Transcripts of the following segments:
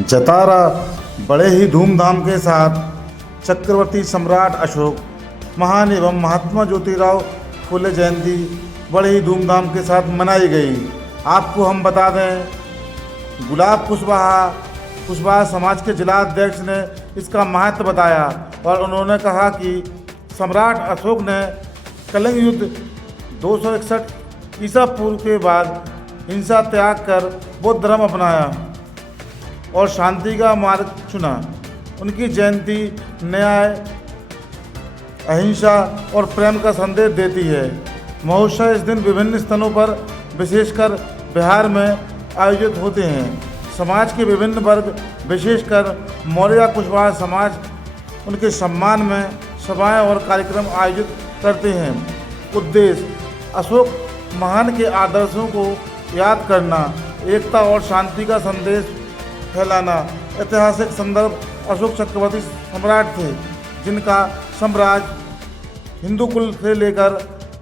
जतारा बड़े ही धूमधाम के साथ चक्रवर्ती सम्राट अशोक महान एवं महात्मा ज्योतिराव फुले जयंती बड़े ही धूमधाम के साथ मनाई गई। आपको हम बता दें, गुलाब कुशवाहा समाज के जिला अध्यक्ष ने इसका महत्व बताया और उन्होंने कहा कि सम्राट अशोक ने कलिंग युद्ध 261 ईसा पूर्व के बाद हिंसा त्याग कर बौद्ध धर्म अपनाया और शांति का मार्ग चुना। उनकी जयंती न्याय, अहिंसा और प्रेम का संदेश देती है। महोत्सव इस दिन विभिन्न स्थानों पर विशेषकर बिहार में आयोजित होते हैं। समाज के विभिन्न वर्ग विशेषकर मौर्य कुशवाहा समाज उनके सम्मान में सभाएं और कार्यक्रम आयोजित करते हैं। उद्देश्य अशोक महान के आदर्शों को याद करना, एकता और शांति का संदेश फैलाना। ऐतिहासिक संदर्भ अशोक चक्रवर्ती सम्राट थे जिनका साम्राज्य हिंदू कुल से लेकर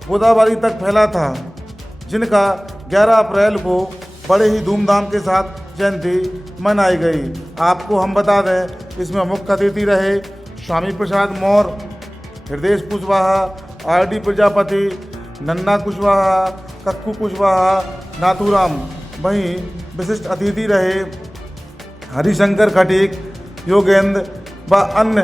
गोदावरी तक फैला था, जिनका 11 अप्रैल को बड़े ही धूमधाम के साथ जयंती मनाई गई। आपको हम बता दें, इसमें मुख्य अतिथि रहे स्वामी प्रसाद मौर्य, हृदय कुशवाहा, आर.डी. प्रजापति, नन्ना कुशवाहा, कक्कू कुशवाहा, नाथूराम। वहीं विशिष्ट अतिथि रहे हरिशंकर खटीक, योगेंद्र व अन्य।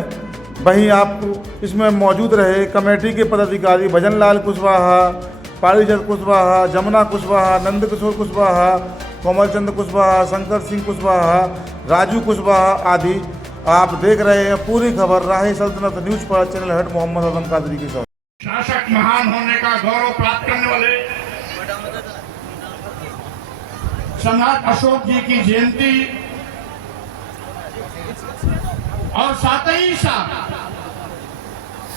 वहीं आपको इसमें मौजूद रहे कमेटी के पदाधिकारी भजनलाल कुशवाहा, पारीचंद कुशवाहा, जमुना कुशवाहा, नंदकिशोर कुशवाहा, कोमलचंद कुशवाहा, शंकर सिंह कुशवाहा, राजू कुशवाहा आदि। आप देख रहे हैं पूरी खबर राही सल्तनत न्यूज पर चैनल हेड मोहम्मद आजम कादरी के साथ। शासक महान होने का गौरव प्राप्त करने वाले सम्राट अशोक जी की जयंती और साथ ही साथ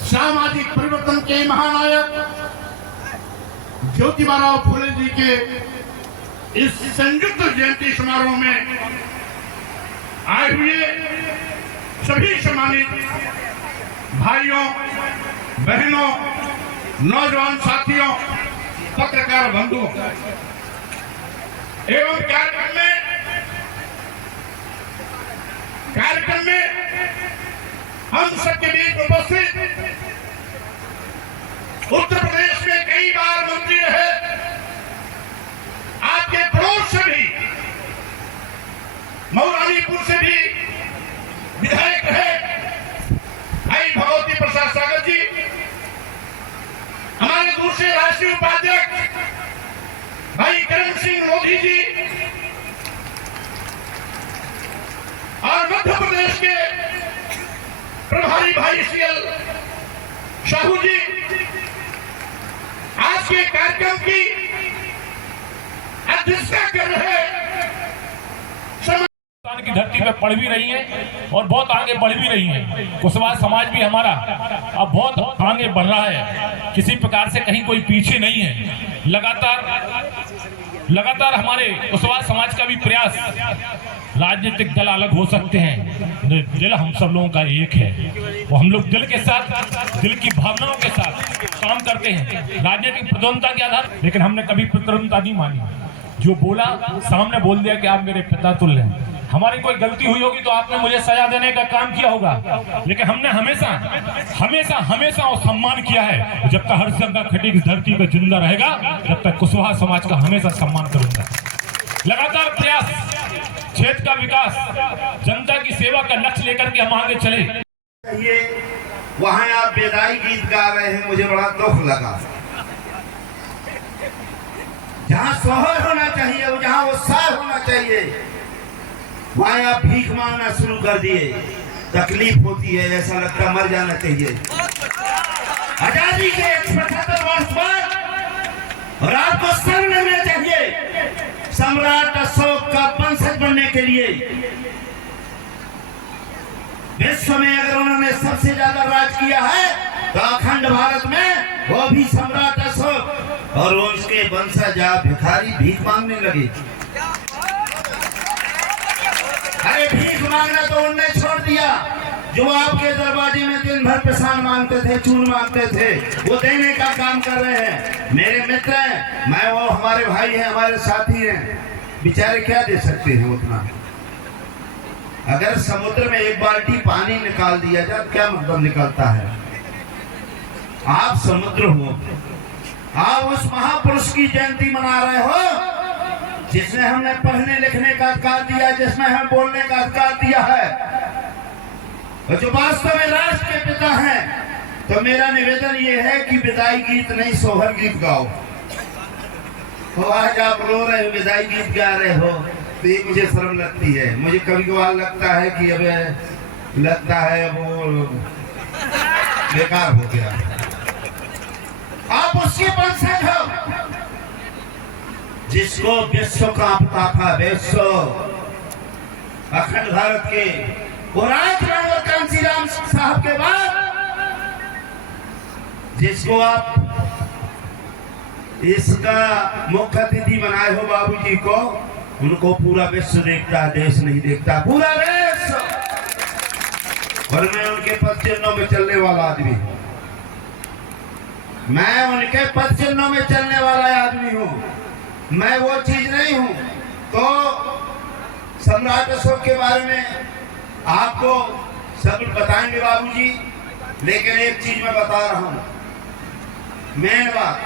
सामाजिक परिवर्तन के महानायक ज्योतिराव फुले जी के इस संयुक्त जयंती समारोह में आए हुए सभी सम्मानित भाइयों, बहनों, नौजवान साथियों, पत्रकार बंधुओं एवं कार्यक्रम में हम सबके बीच उपस्थित उत्तर प्रदेश में कई बार मंत्री रहे, आपके पड़ोस से भी, मऊरानीपुर से भी विधायक रहे भाई भगवती प्रसाद सागर जी, हमारे दूसरे राष्ट्रीय उपाध्यक्ष भाई करण सिंह मोदी जी और मध्य प्रदेश के प्रभारी भाई सीएल साहू जी। आज के कार्यक्रम की अध्यक्षता कर रहे की धरती पे पढ़ भी रही है और बहुत आगे बढ़ भी रही है। कुशवाहा समाज भी हमारा अब बहुत आगे बढ़ रहा है, किसी प्रकार से कहीं कोई पीछे नहीं है। लगातार हमारे कुशवाहा समाज का भी प्रयास, राजनीतिक दल अलग हो सकते हैं, दिल हम सब लोगों का एक है। वो हम लोग दिल के साथ, दिल की भावनाओं के साथ काम करते हैं, राजनीतिक प्रतिद्वंदता के आधार। लेकिन हमने कभी प्रतिद्वंदता नहीं मानी। जो बोला सामने बोल दिया कि आप मेरे पिता तुल्य हैं। हमारी कोई गलती हुई होगी तो आपने मुझे सजा देने का काम किया होगा, लेकिन हमने हमेशा और सम्मान किया है। जब तक हरिशंकर खटीक इस धरती पर जिंदा रहेगा, जब तक कुशवाहा समाज का हमेशा सम्मान करूंगा। लगातार प्रयास, क्षेत्र का विकास, जनता की सेवा का लक्ष्य लेकर के हम आगे चले। वहां आप बेदाई गीत गा रहे हैं, मुझे बड़ा दुख लगा। जहाँ सोहर होना चाहिए, जहाँ उत्साह होना चाहिए, वहां आप भीख मांगना शुरू कर दिए। तकलीफ होती है, ऐसा लगता मर जाना चाहिए। आजादी के 75 वर्ष बाद और आपको शर्म लेना चाहिए सम्राट अशोक का वंशज बनने के लिए। विश्व में अगर उन्होंने सबसे ज्यादा राज किया है तो अखंड भारत में वो भी सम्राट अशोक, और वो उसके वंशज भिखारी भीख मांगने लगे। अरे भीख मांगना तो उनने छोड़ दिया। जो आपके दरवाजे में दिन भर पेशान मांगते थे, चून मांगते थे, वो देने का काम कर रहे हैं। मेरे मित्र हैं, मैं वो हमारे भाई हैं, हमारे साथी हैं, बेचारे क्या दे सकते हैं उतना। अगर समुद्र में एक बाल्टी पानी निकाल दिया जाए तो क्या मतलब निकलता है? आप समुद्र हो, आप उस महापुरुष की जयंती मना रहे हो जिसने हमें पढ़ने लिखने का अधिकार दिया, जिसने हमें बोलने का अधिकार दिया है, और जो वास्तव में राष्ट्र के पिता हैं। तो मेरा निवेदन ये है कि विदाई गीत नहीं, सोहर गीत गाओ। तो आज आप रो रहे हो, विदाई गीत गा रहे हो, तो ये मुझे शर्म लगती है। मुझे कभी कभार लगता है कि अब वो बेकार हो गया। आप उसके वंशज हो जिसको विश्व कांपता था, विश्व, अखंड भारत के और कांसीराम साहब के बाद जिसको आप इसका मुख्य अतिथि बनाए हो बाबूजी को, उनको पूरा विश्व देखता है, देश नहीं देखता, पूरा विश्व। और मैं उनके पद चिन्हों में चलने वाला आदमी हूं, मैं उनके पद चिन्हों में चलने वाला आदमी हूं। मैं वो चीज नहीं हूं। तो सम्राट अशोक के बारे में आपको सब बताएंगे बाबूजी, लेकिन एक चीज मैं बता रहा हूं, मेन बात,